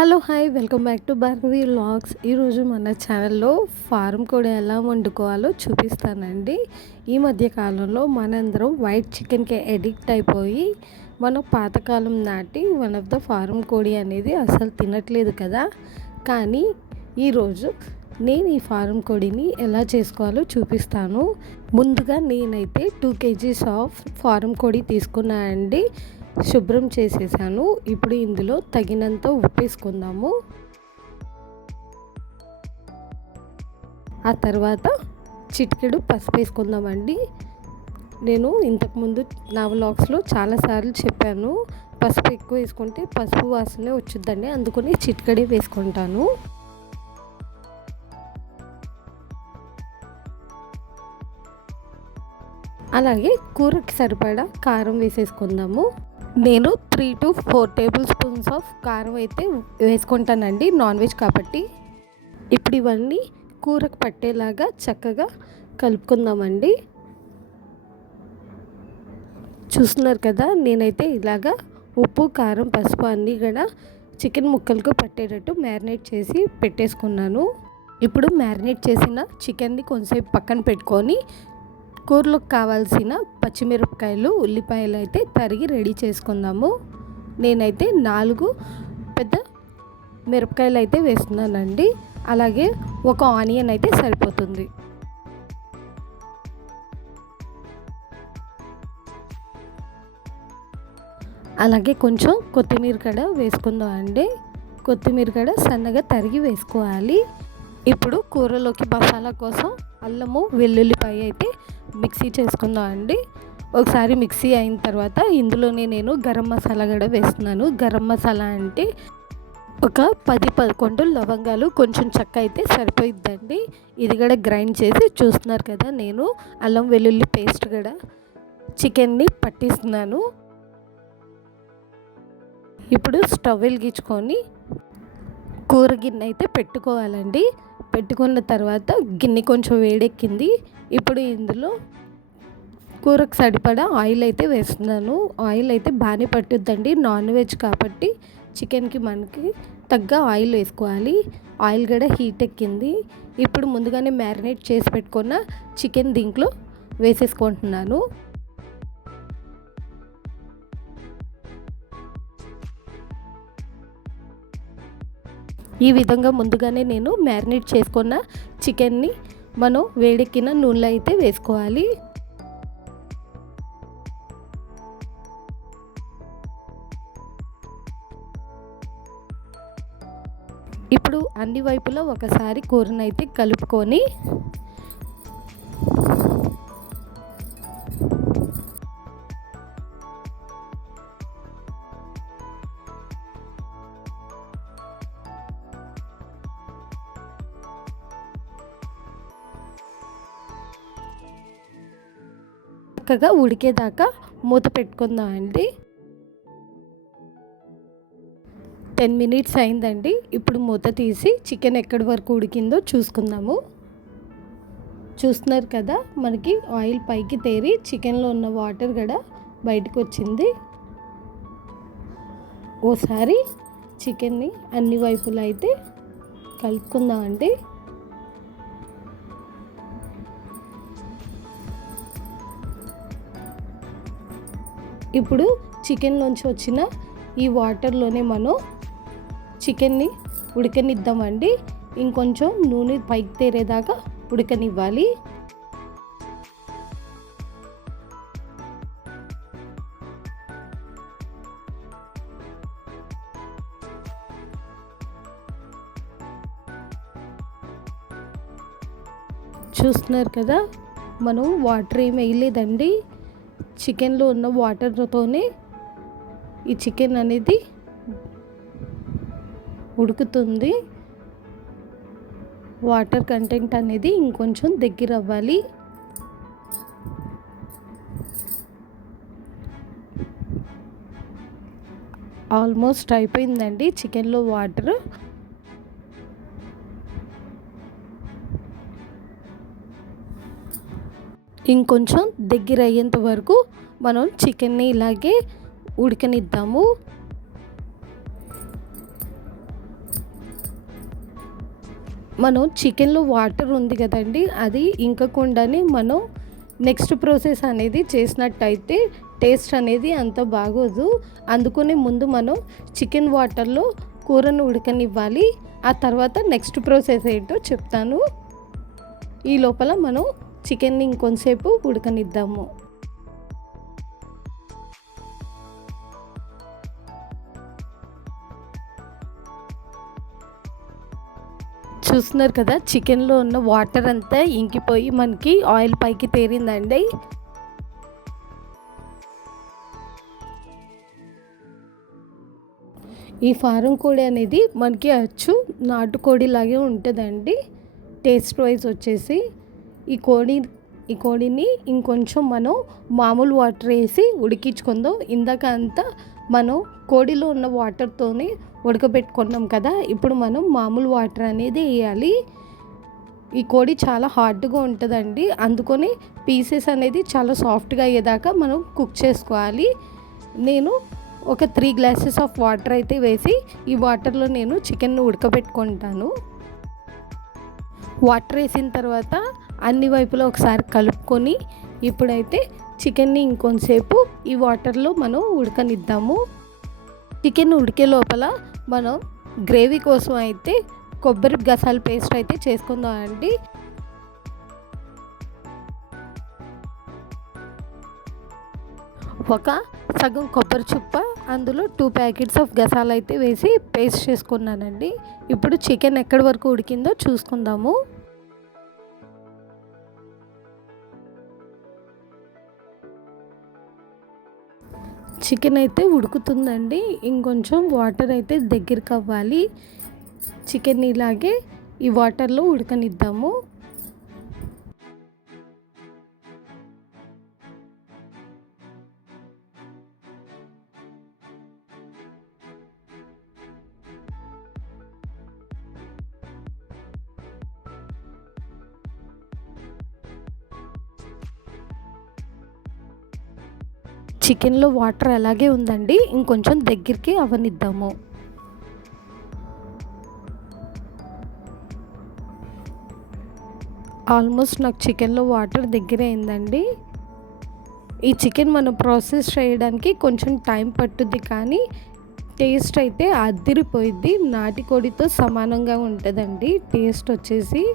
Hello hi. Welcome back to Bhargavi logs ఈరోజు మన ఛానల్లో ఫారం కూడా ఎలా వండుకోవాలో చూపిస్తానండి. ఈ మధ్య కాలంలో మనందరం వైట్ చికెన్కి ఎడిక్ట్ అయిపోయి మన పాతకాలం నాటి వన్ ఆఫ్ ద ఫారం కోడి అనేది అసలు తినట్లేదు కదా. కానీ ఈరోజు నేను ఈ ఫారం కోడిని ఎలా చేసుకోవాలో చూపిస్తాను. ముందుగా నేనైతే టూ కేజీస్ ఆఫ్ ఫారం కోడి తీసుకున్నా అండి శుభ్రం చేసేసాను. ఇప్పుడు ఇందులో తగినంత ఉప్పు వేసుకుందాము. ఆ తర్వాత చిటికెడు పసుపు వేసుకుందామండి. నేను ఇంతకుముందు నా వ్లాగ్స్లో చాలాసార్లు చెప్పాను పసుపు ఎక్కువ వేసుకుంటే పసుపు వాసనే వచ్చిందండి అందుకని చిటికెడే వేసుకుంటాను. అలాగే కూరకి సరిపడా కారం వేసేసుకుందాము. నేను three to four tablespoons of karam అయితే వేసుకుంటానండి నాన్ వెజ్ కాబట్టి. ఇప్పుడు ఇవన్నీ కూరకు పట్టేలాగా చక్కగా కలుపుకుందామండి. చూస్తున్నారు కదా నేనైతే ఇలాగా ఉప్పు కారం పసుపు అన్నీ కూడా చికెన్ ముక్కలకు పట్టేటట్టు మ్యారినేట్ చేసి పెట్టేసుకున్నాను. ఇప్పుడు మ్యారినేట్ చేసిన చికెన్ని కొంచెంసేపు పక్కన పెట్టుకొని కూరలోకి కావాల్సిన పచ్చిమిరపకాయలు ఉల్లిపాయలు అయితే తరిగి రెడీ చేసుకుందాము. నేనైతే నాలుగు పెద్ద మిరపకాయలు అయితే వేస్తున్నానండి. అలాగే ఒక ఆనియన్ అయితే సరిపోతుంది. అలాగే కొంచెం కొత్తిమీర కడ వేసుకుందాం అండి కొత్తిమీర కడ సన్నగా తరిగి వేసుకోవాలి. ఇప్పుడు కూరలోకి మసాలా కోసం అల్లము వెల్లుల్లిపాయ అయితే మిక్సీ చేసుకుందాం అండి. ఒకసారి మిక్సీ అయిన తర్వాత ఇందులోనే నేను గరం మసాలా కూడా వేస్తున్నాను. గరం మసాలా అంటే ఒక పది పదకొండు లవంగాలు కొంచెం చక్క అయితే సరిపోయిద్దండి. ఇది కూడా గ్రైండ్ చేసి చూస్తున్నారు కదా నేను. అల్లం వెల్లుల్లి పేస్ట్ కూడా చికెన్ని పట్టిస్తున్నాను. ఇప్పుడు స్టవ్ వెలిగించుకొని కూర గిన్నె అయితే పెట్టుకోవాలండి. పెట్టుకున్న తర్వాత గిన్నె కొంచెం వేడెక్కింది. ఇప్పుడు ఇందులో కూరకు సరిపడా ఆయిల్ అయితే వేస్తున్నాను. ఆయిల్ అయితే బాగానే పట్టుద్దండి. నాన్ వెజ్ కాబట్టి చికెన్కి మనకి తగ్గ ఆయిల్ వేసుకోవాలి. ఆయిల్ కూడా హీట్ ఎక్కింది. ఇప్పుడు ముందుగానే మ్యారినేట్ చేసి పెట్టుకున్న చికెన్ దీంట్లో వేసేసుకుంటున్నాను. ఈ విధంగా ముందుగానే నేను మ్యారినేట్ చేసుకున్న చికెన్ని మనం వేడెక్కిన నూనెలో అయితే వేసుకోవాలి. ఇప్పుడు అన్ని వైపులో ఒకసారి కూరనైతే కలుపుకొని చక్కగా ఉడికేదాకా మూత పెట్టుకుందాం అండి టెన్ మినిట్స్ అయిందండి. ఇప్పుడు మూత తీసి చికెన్ ఎక్కడి వరకు ఉడికిందో చూసుకుందాము. చూస్తున్నారు కదా మనకి ఆయిల్ పైకి తేరి చికెన్లో ఉన్న వాటర్ కూడా బయటకు వచ్చింది. ఓసారి చికెన్ని అన్ని వైపులా అయితే కలుపుకుందాం అండి ఇప్పుడు చికెన్లోంచి వచ్చిన ఈ వాటర్లోనే మనం చికెన్ని ఉడకనిద్దామండి. ఇంకొంచెం నూనె పైకి తేరేదాకా ఉడకనివ్వాలి. చూస్తున్నారు కదా మనం వాటర్ ఏమి వేయలేదండి. చికెన్లో ఉన్న వాటర్తోనే ఈ చికెన్ అనేది ఉడుకుతుంది. వాటర్ కంటెంట్ అనేది ఇంకొంచెం దగ్గర అవ్వాలి. ఆల్మోస్ట్ అయిపోయిందండి చికెన్లో వాటర్. ఇంకొంచెం దగ్గర అయ్యేంత వరకు మనం చికెన్ని ఇలాగే ఉడకనిద్దాము. మనం చికెన్లో వాటర్ ఉంది కదండి అది ఇంకకుండానే మనం నెక్స్ట్ ప్రాసెస్ అనేది చేసినట్టయితే టేస్ట్ అనేది అంత బాగోదు. అందుకని ముందు మనం చికెన్ వాటర్లో కూరను ఉడకనివ్వాలి. ఆ తర్వాత నెక్స్ట్ ప్రాసెస్ ఏంటో చెప్తాను. ఈ లోపల మనం చికెన్ని ఇంకొంతసేపు ఉడకనిద్దాము. చూస్తున్నారు కదా చికెన్లో ఉన్న వాటర్ అంతా ఇంకిపోయి మనకి ఆయిల్ పైకి తేరిందండి. ఈ ఫారం కోడి అనేది మనకి అచ్చు నాటుకోడి లాగే ఉంటుందండి. టేస్ట్ వైజ్ వచ్చేసి ఈ కోడి ఈ కోడిని ఇంకొంచెం మనం మామూలు వాటర్ వేసి ఉడికించుకుందాం. ఇందాక అంతా మనం కోడిలో ఉన్న వాటర్తోనే ఉడకబెట్టుకున్నాం కదా ఇప్పుడు మనం మామూలు వాటర్ అనేది వేయాలి. ఈ కోడి చాలా హార్డ్గా ఉంటుందండి. అందుకని పీసెస్ అనేది చాలా సాఫ్ట్గా అయ్యేదాకా మనం కుక్ చేసుకోవాలి. నేను ఒక త్రీ గ్లాసెస్ ఆఫ్ వాటర్ అయితే వేసి ఈ వాటర్లో నేను చికెన్ ఉడకబెట్టుకుంటాను. వాటర్ వేసిన తర్వాత అన్ని వైపులో ఒకసారి కలుపుకొని ఇప్పుడైతే చికెన్ని ఇంకొంతసేపు ఈ వాటర్లో మనం ఉడకనిద్దాము. చికెన్ ఉడికే లోపల మనం గ్రేవీ కోసం అయితే కొబ్బరి గసాల పేస్ట్ అయితే చేసుకుందామండి ఒక సగం కొబ్బరి చుప్ప అందులో టూ ప్యాకెట్స్ ఆఫ్ గసాలు అయితే వేసి పేస్ట్ చేసుకున్నానండి. ఇప్పుడు చికెన్ ఎక్కడి వరకు ఉడికిందో చూసుకుందాము. చికెన్ అయితే ఉడుకుతుందండి. ఇంకొంచెం వాటర్ అయితే దగ్గరికి అవ్వాలి. చికెన్ ఇలాగే ఈ వాటర్లో ఉడకనిద్దాము. చికెన్లో వాటర్ అలాగే ఉందండి. ఇంకొంచెం దగ్గరికి అవనిద్దాము. ఆల్మోస్ట్ నాకు చికెన్లో వాటర్ దగ్గర అయిందండి. ఈ చికెన్ మనం ప్రాసెస్ చేయడానికి కొంచెం టైం పట్టుద్ది కానీ టేస్ట్ అయితే అదిరిపోయిద్ది. నాటికోడితో సమానంగా ఉంటుందండి. టేస్ట్ వచ్చేసి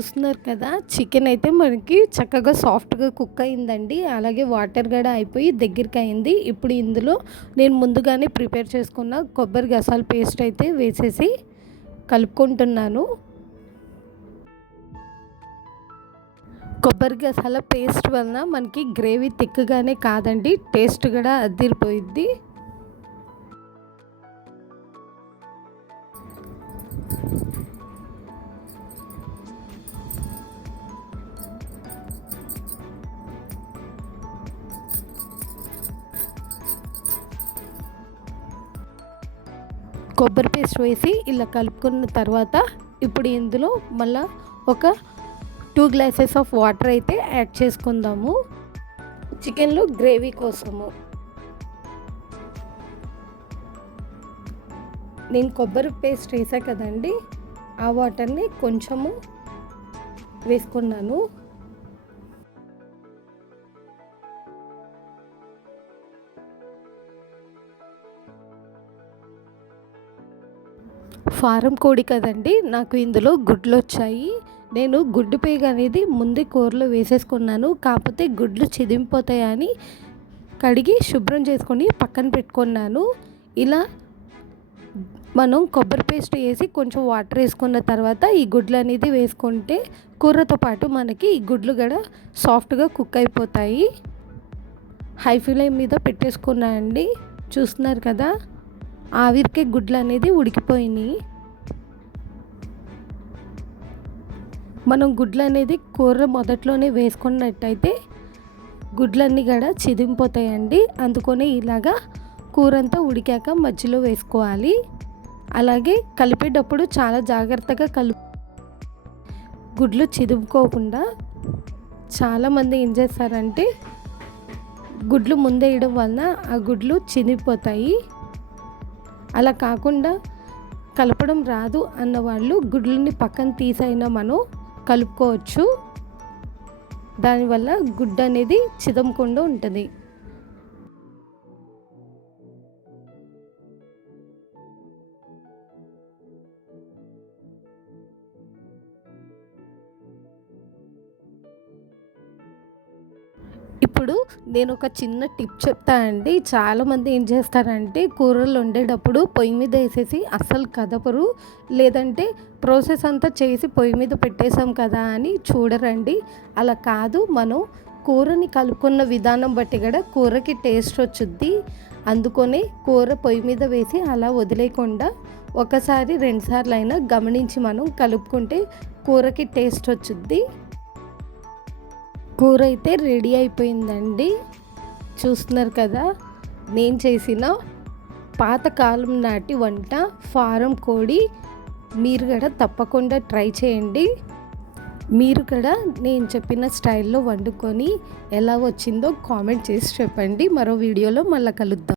చూస్తున్నారు కదా చికెన్ అయితే మనకి చక్కగా సాఫ్ట్గా కుక్ అయిందండి. అలాగే వాటర్ కూడా అయిపోయి దగ్గరికి అయింది. ఇప్పుడు ఇందులో నేను ముందుగానే ప్రిపేర్ చేసుకున్న కొబ్బరి గసాల పేస్ట్ అయితే వేసేసి కలుపుకుంటున్నాను. కొబ్బరి గసాల పేస్ట్ వలన మనకి గ్రేవీ తిక్కగానే కాదండి టేస్ట్ కూడా అదిరిపోయిద్ది. కొబ్బరి పేస్ట్ వేసి ఇలా కలుపుకున్న తర్వాత ఇప్పుడు ఇందులో మళ్ళా ఒక టూ గ్లాసెస్ ఆఫ్ వాటర్ అయితే యాడ్ చేసుకుందాము. చికెన్లో గ్రేవీ కోసము. నేను కొబ్బరి పేస్ట్ వేసా కదండి ఆ వాటర్ని కొంచెము వేసుకున్నాను. ఫారం కోడి కదండి నాకు ఇందులో గుడ్లు వచ్చాయి నేను గుడ్డు పేగ అనేది ముందే కూరలో వేసేసుకున్నాను. కాకపోతే గుడ్లు చిదింపోతాయని కడిగి శుభ్రం చేసుకొని పక్కన పెట్టుకున్నాను. ఇలా మనం కొబ్బరి పేస్ట్ వేసి కొంచెం వాటర్ వేసుకున్న తర్వాత ఈ గుడ్లు అనేది వేసుకుంటే కూరతో పాటు మనకి ఈ గుడ్లు కూడా సాఫ్ట్గా కుక్ అయిపోతాయి. హై ఫ్లేమ్ మీద పెట్టేసుకున్నా అండి. చూస్తున్నారు కదా? ఆవిరికే గుడ్లు అనేది ఉడికిపోయినాయి. మనం గుడ్లు అనేది కూర మొదట్లోనే వేసుకున్నట్టయితే గుడ్లన్నీ కూడా చిదింపోతాయండి. అందుకని ఇలాగా కూర అంతా ఉడికాక మధ్యలో వేసుకోవాలి. అలాగే కలిపేటప్పుడు చాలా జాగ్రత్తగా కలు గుడ్లు చిదుపుకోకుండా చాలామంది ఏం చేస్తారంటే గుడ్లు ముందేయడం వలన ఆ గుడ్లు చినిగిపోతాయి. అలా కాకుండా కలపడం రాదు అన్న వాళ్ళు గుడ్లని పక్కన తీసైనా మనం కలుపుకోవచ్చు. దానివల్ల గుడ్డ అనేది చిదమకుండా ఉంటుంది. ఇప్పుడు నేను ఒక చిన్న టిప్ చెప్తా అండి. చాలామంది ఏం చేస్తారంటే కూరలు వండేటప్పుడు పొయ్యి మీద వేసేసి అస్సలు కదపరు. లేదంటే ప్రాసెస్ అంతా చేసి పొయ్యి మీద పెట్టేసాం కదా అని చూడరండి. అలా కాదు మనం కూరని కలుపుకున్న విధానం బట్టి కూడా కూరకి టేస్ట్ వచ్చుద్ది. అందుకనే కూర పొయ్యి మీద వేసి అలా వదిలేయకుండా ఒకసారి రెండుసార్లు అయినా గమనించి మనం కలుపుకుంటే కూరకి టేస్ట్ వచ్చుద్ది. కూర అయితే రెడీ అయిపోయిందండి. చూస్తున్నారు కదా నేను చేసిన పాతకాలం నాటి వంట ఫారం కోడి మీరు కూడా తప్పకుండా ట్రై చేయండి. మీరు కూడా నేను చెప్పిన స్టైల్లో వండుకొని ఎలా వచ్చిందో కామెంట్ చేసి చెప్పండి. మరో వీడియోలో మళ్ళీ కలుద్దాం.